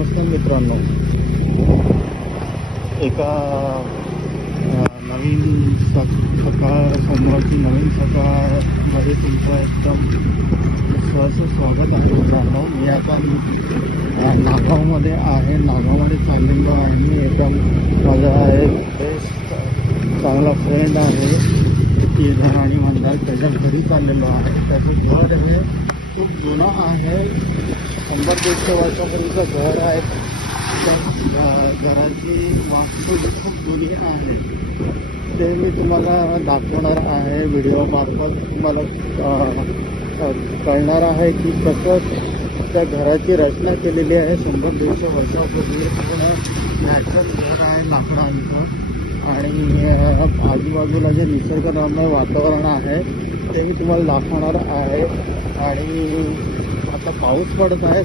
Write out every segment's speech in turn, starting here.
नमस्कार मित्रांनो, एका नवीन सकाळ सोमवारची नवीन सकाळमध्ये तुमचं एकदम सहर्ष स्वागत आहे मित्रांनो. मी आता नागावमध्ये आहे. नागावमध्ये चाललेलो आहे. मी एकदम माझा एक बेस्ट चांगला फ्रेंड आहे केदार आणि मंदार, त्याच्या घरी चाललेलो आहे. त्याचं घर हे खूप जुनं आहे, 100-150 वर्षापूर्वीचं घर आहे. त्या घराची वास्तू खूप जुनी आहे. ते मी तुम्हाला दाखवणार आहे. व्हिडिओ मार्फत तुम्हाला कळणार आहे की कसं त्या घराची रचना केलेली आहे. 100-150 वर्षापूर्वी पूर्ण नॅचरल घर आहे लाकडांचं. आणि आजूबाजूला जे निसर्गरम्य वातावरण आहे ते मी तुम्हाला दाखवणार आहे. आणि आता पाऊस पडत आहे.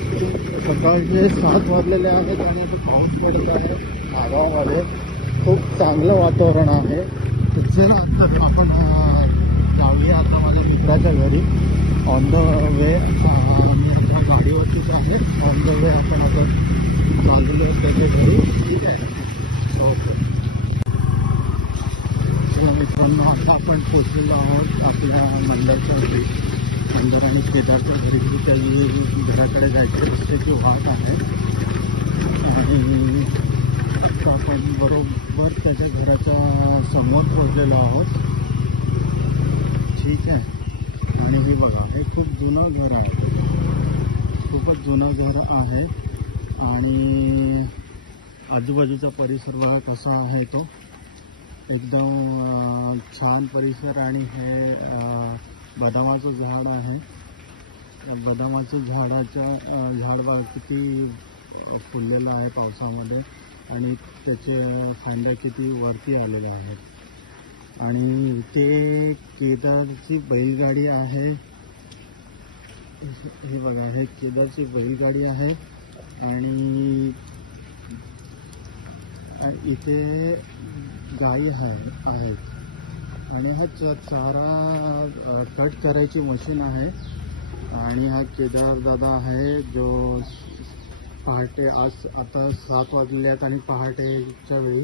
सकाळचे 7 वाजलेले आहेत आणि आता पाऊस पडत आहे नागावमध्ये. खूप चांगलं वातावरण आहे. तर आता आपण जाऊया आता माझ्या मित्राच्या घरी. ऑन द वे मी आता गाडीवरतीच आहे. ऑन द वे आपण आता चाललेलो त्याच्या घरी. ठीक आहे, ओके मित्रांनो. आता आपण पोचलेलो आहोत आपल्या मंडळाच्या घरी. मंदार आणि केदारच्या घरी. त्याची घराकडे जायचे रस्त्याची वाट आहे आणि आपण बरोबर त्याच्या घराच्या समोर पोचलेलो आहोत. ठीक आहे. आणि हे बघा, हे खूप जुनं घर आहे. खूपच जुनं घर आहे. आणि आजूबाजूचा परिसर बघा कसा आहे तो. एकदम छान परिसर. आणि हे बदामाचं झाड आहे. बदामाचं झाड बघा किती फुललेलं आहे पावसामध्ये. आणि त्याचे फांद्या किती वरती आलेल्या आहेत. आणि ते केदारची बैलगाडी आहे. हे बघा, हे केदारची बैलगाडी आहे. आणि इथे गायी आहेत. आणि हा चारा कट करायची मशीन आहे. आणि हा केदार दादा आहे जो पहाटे, आज आता 7 वाजले आहेत आणि पहाटेच्या वेळी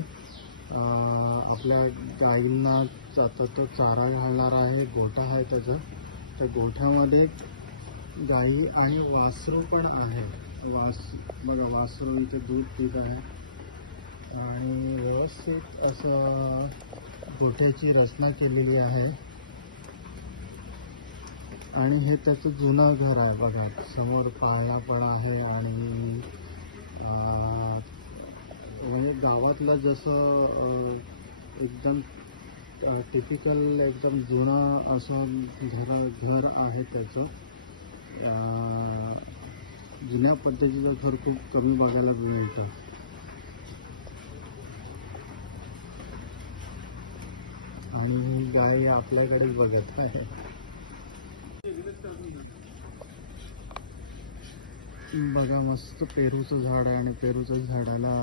आपल्या गायींना आता तो चारा घालणार आहे. गोठा आहे त्याचा. त्या गोठ्यामध्ये गायी आणि वासरू पण आहे. बघा, वासरू इथे दूध पित आहे. आणि व्यवस्थित असं गोठ्याची रचना केलेली आहे. आणि हे त्याचं जुनं घर आहे. बघा, समोर पाया पण आहे. आणि म्हणजे गावातलं जसं एकदम टिपिकल एकदम जुनं असं घर आहे त्याचं. जुन्या पद्धतीचं घर खूप कमी बघायला मिळतं. आणि ही गाय आपल्याकडेच बघत आहे. बघा, मस्त पेरूचं झाड आहे. आणि पेरूच्या झाडाला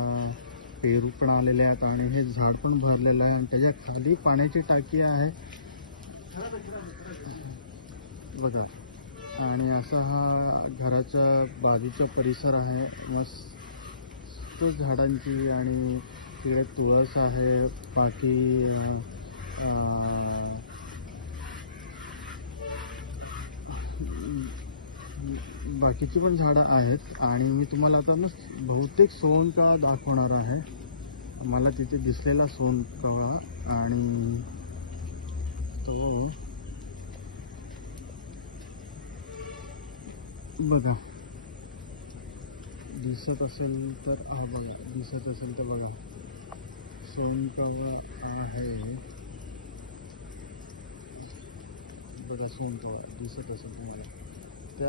पेरू पण आलेले आहेत. आणि हे झाड पण भरलेलं आहे. आणि त्याच्या खाली पाण्याची टाकी आहे बघा. आणि असं हा घराच्या बाजूचा परिसर आहे मस्त झाडांची. आणि तिकडे तुळस आहे. बाकीची पण झाडं आहेत. आणि मी तुम्हाला आता बहुतेक सोनकळा दाखवणार आहे. मला तिथे दिसलेला सोनकळा. आणि तो बघा, दिसत असेल तर बघा, सोनकळा आहे बघा. सोनकळा दिसत असेल त्या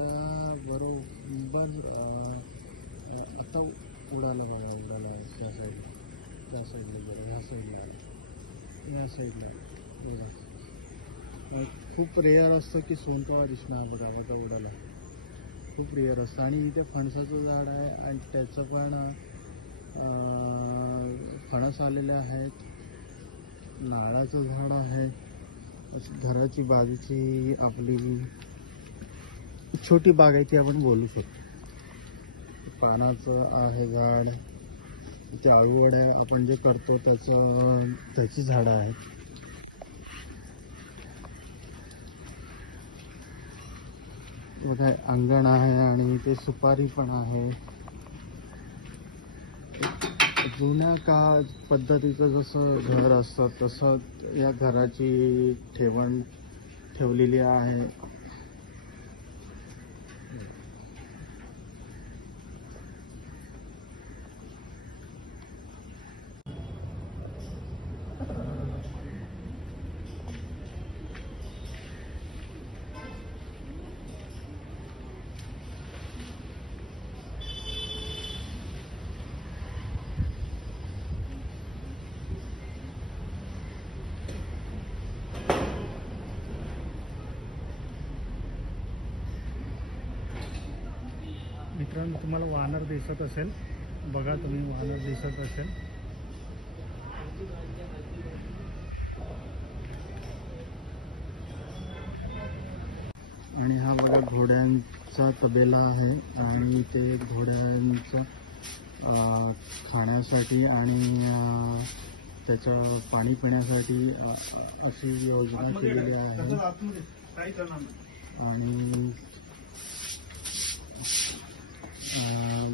बरोबर आता उडाला त्या साईडला बघा. ह्या साईडला बघा. खूप रेअर असतं की सोनकळा दिसणार. बघा, आता उडाला खूप रेअर असतं. आणि इथे फणसाचं झाड आहे. आणि त्याचं पण फणस आलेले आहेत. नारळाचं झाड आहे. घराची बाजूची आपली छोटी बाग आहे ती आपण बोलू शकतो. पानाचं आहे झाड. इथे आळूवड्या आपण जे करतो त्याची झाडं आहेत. बघा अंगण आहे आणि इथे सुपारी पण आहे. जुन्या काळ पद्धतीचं जसं घर असतं तसं या घराची ठेवण ठेवलेली आहे. मित्रांनो, तुम्हाला वानर दिसत असेल, बघा तुम्ही वानर दिसत असेल. आणि हा बघा घोड्यांचा तबेला आहे आणि ते घोड्यांचं खाण्यासाठी आणि त्याचं पाणी पिण्यासाठी अशी योजना केलेली आहे. आणि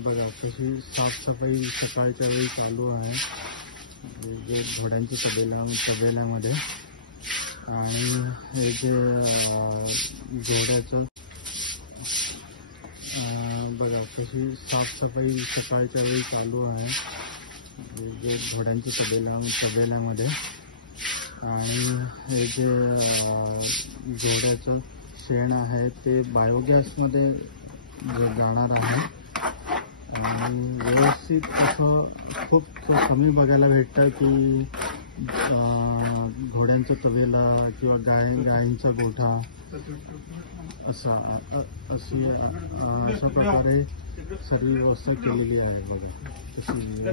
बघा कशी साफसफाई सकाळच्या वेळी चालू आहे जे घोड्यांच्या तबेल्यामध्ये. आणि हे जे घोड्याचं बघा कशी साफसफाई सकाळच्या वेळी चालू आहे जे घोड्यांच्या तबेल्यामध्ये. आणि हे जे घोड्याचं शेण आहे ते बायोगॅसमध्ये जाणार आहे. आणि व्यवस्थित असं खूप कमी बघायला भेटतं की घोड्यांचा तबेला किंवा गायींचा गोठा अशा प्रकारे सर्व व्यवस्था केलेली आहे. बघा तशी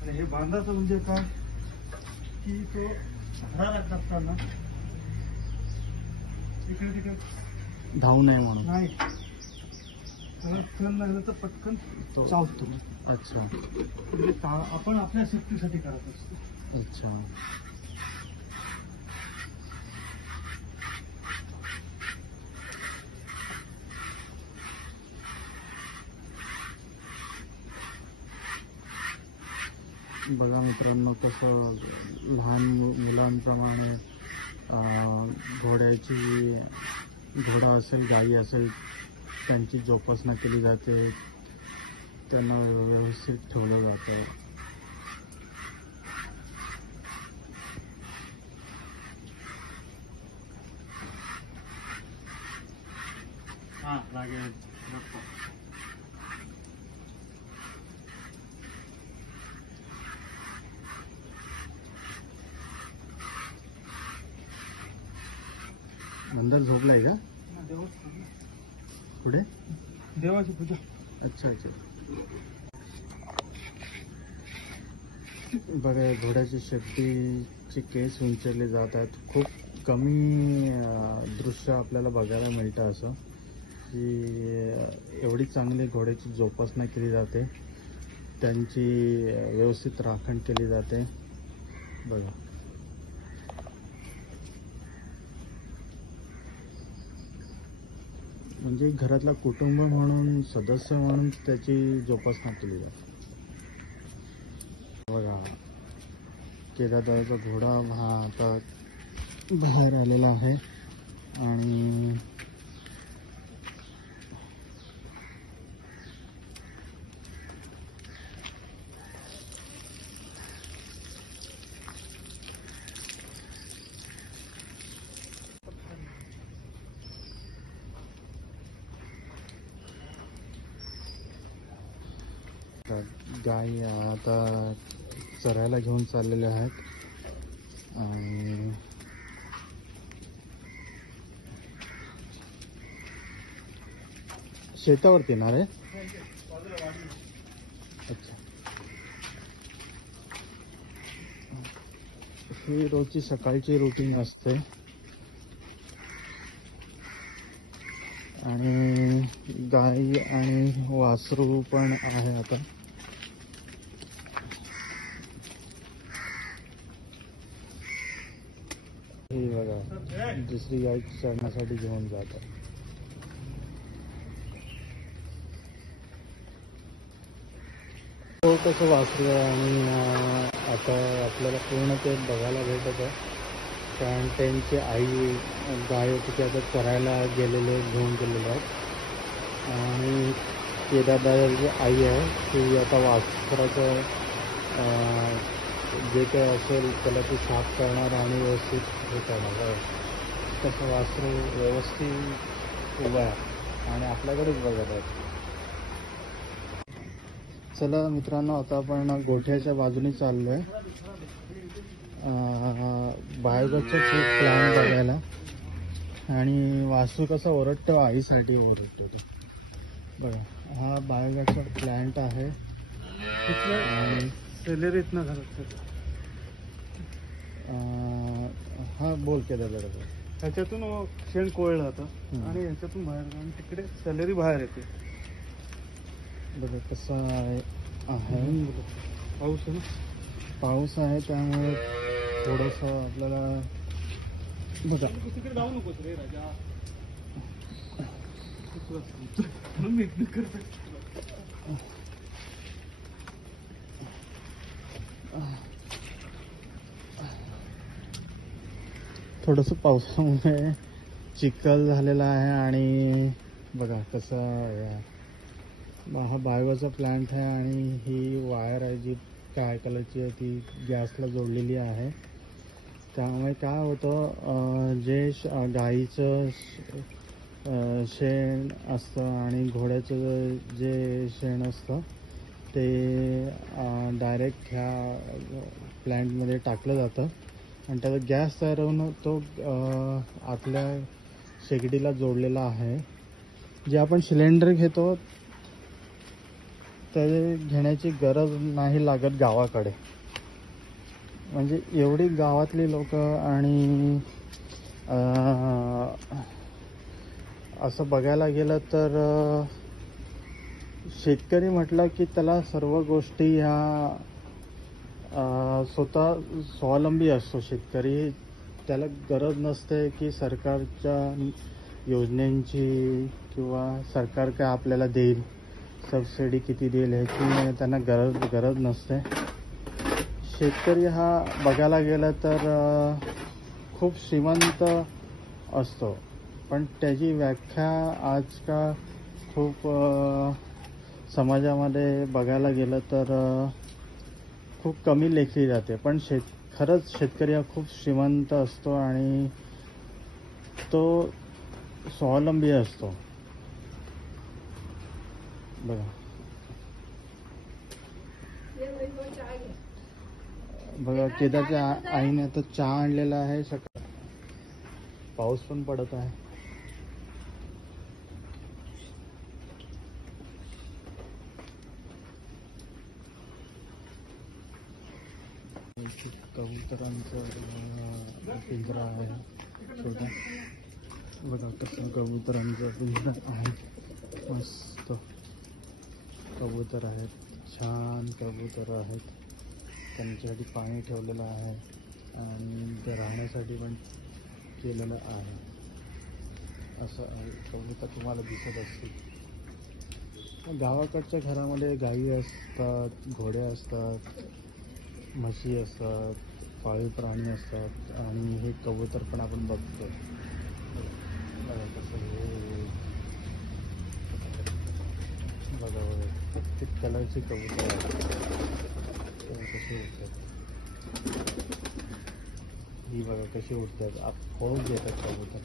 आणि हे बांधाचं म्हणजे काय की तो घराला टाकताना इकडे तिकडे धाव नाही म्हणून नाही, तण लागलं तर पटकन तो चावतो. अच्छा म्हणजे आपण आपल्या सेफ्टीसाठी करत असतो. अच्छा. बघा मित्रांनो कसं लहान मुलांप्रमाणे घोडा असेल गाई असेल त्यांची जोपासना केली जाते. त्यांना व्यवस्थित ठेवलं जातं. अंदर झोपलाय का पुढे? देवाची पूजा. अच्छा अच्छा. बघा घोड्याची शेपटीचे केस विंचरले जातात. खूप कमी दृश्य आपल्याला बघायला मिळतं असं की एवढी चांगली घोड्याची जोपासना केली जाते, त्यांची व्यवस्थित राखण केली जाते. बघा म्हणजे घरातला कुटुंब म्हणून सदस्य म्हणून त्याची जोपासना केली जाते. बघा केदारचा घोडा हा आता बाहेर आलेला आहे आणि गाई आता चरायला घेऊन चाललेल्या आहेत. आणि शेतावरती येणार आहे. अच्छा ही रोजची सकाळची रुटीन असते आणि गाई आणि वासरू पण आहे आता. ही बघा दुसरी गाय चरण्यासाठी घेऊन जातात. तो कसं वासरू आहे आणि आता आपल्याला पूर्ण ते बघायला भेटत आहे, कारण त्यांची आई गाय होती ती आता चरायला घेऊन गेलेले आहेत आणि केदारदाची आई आहे ती आता वासराचं जे काही असेल त्याला ती साफ करणार आणि व्यवस्थित हे करणार आहे. तसं वासरू व्यवस्थित उभं आहे आणि आपल्याकडेच बघत आहेत. चला मित्रांनो, आता आपण गोठ्याच्या बाजूने चाललो आहे बायोगॅसचा एक प्लांट बघायला. आणि वासरू कसा ओरडतो, आईसाठी ओरडतो ते बघा. हा बायोगॅसचा प्लांट आहे आणि सॅलरीतनं घरात हा बोल केलं ह्याच्यातून शेण कोळलं जातं आणि ह्याच्यातून बाहेर आणि तिकडे सॅलरी बाहेर येते. बघा कसं आहे. पाऊस आहे ना, पाऊस आहे त्यामुळे थोडंसं आपल्याला बघा. तिकडे जाऊ नकोस रे राजा. थोडंसं पावसामुळे चिखल झालेला आहे आणि बघा कसं. हा बायोगॅसचा प्लांट आहे आणि ही वायर आहे जी काळ्या कलरची आहे ती गॅसला जोडलेली आहे. त्यामुळे काय होतं, जे गाईचं शेण असतं आणि घोड्याचं जे शेण असतं ते डायरेक्ट ह्या प्लॅन्टमध्ये टाकलं जातं आणि त्याचा गॅस तयार होऊन तो आतल्या शेगडीला जोडलेला आहे. जे आपण सिलेंडर घेतो ते घेण्याची गरज नाही लागत गावाकडे. म्हणजे एवढी गावातली लोक आणि असं बघायला गेलं तर शेतकरी म्हटलं की त्याला सर्व गोष्टी ह्या स्वतः स्वावलंबी असतो शेतकरी. त्याला गरज नसते की सरकारच्या योजनांची किंवा सरकार काय आपल्याला देईल, सबसिडी किती देईल ह्याची त्यांना गरज नसते. शेतकरी हा बघायला गेला तर खूप श्रीमंत असतो, पण त्याची व्याख्या आजकाल खूप समाजामध्ये बघायला गेलं तर खूप कमी लेखली जाते. पण खरंच शेतकरी हा खूप श्रीमंत असतो आणि तो स्वावलंबी असतो. बघा बघा केदारच्या आईने आता चहा आणलेला आहे. सकाळ पाऊस पण पडत आहे. कबुतरांचं पिंजरा आहे छोटा. बघा कसं कबुतरांचं पिंजरा आहे. मस्त कबूतर आहेत, छान कबूतर आहेत. त्यांच्यासाठी पाणी ठेवलेलं आहे आणि ते राहण्यासाठी पण केलेलं आहे. असं आहे. कबूतर तुम्हाला दिसत असतील. गावाकडच्या घरामध्ये गाई असतात, घोडे असतात, म्हशी असतात, पाळीव प्राणी असतात आणि हे कबूतर पण आपण बघतो. कसं हे बघा प्रत्येक कलरची कबूतर कशी उठतात. ही बघा कशी उठतात, फोड देतात कबूतर.